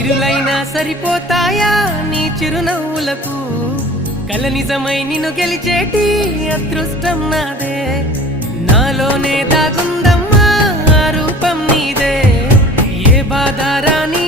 ఇరులైనా సరిపోతాయా నీ చిరునవ్వులకు కల నిజమై నిన్ను గెలిచేటి అదృష్టం నాదే నాలోనే దాగుందమ్మా ఆ రూపం నీదే ఏ బాధ రాని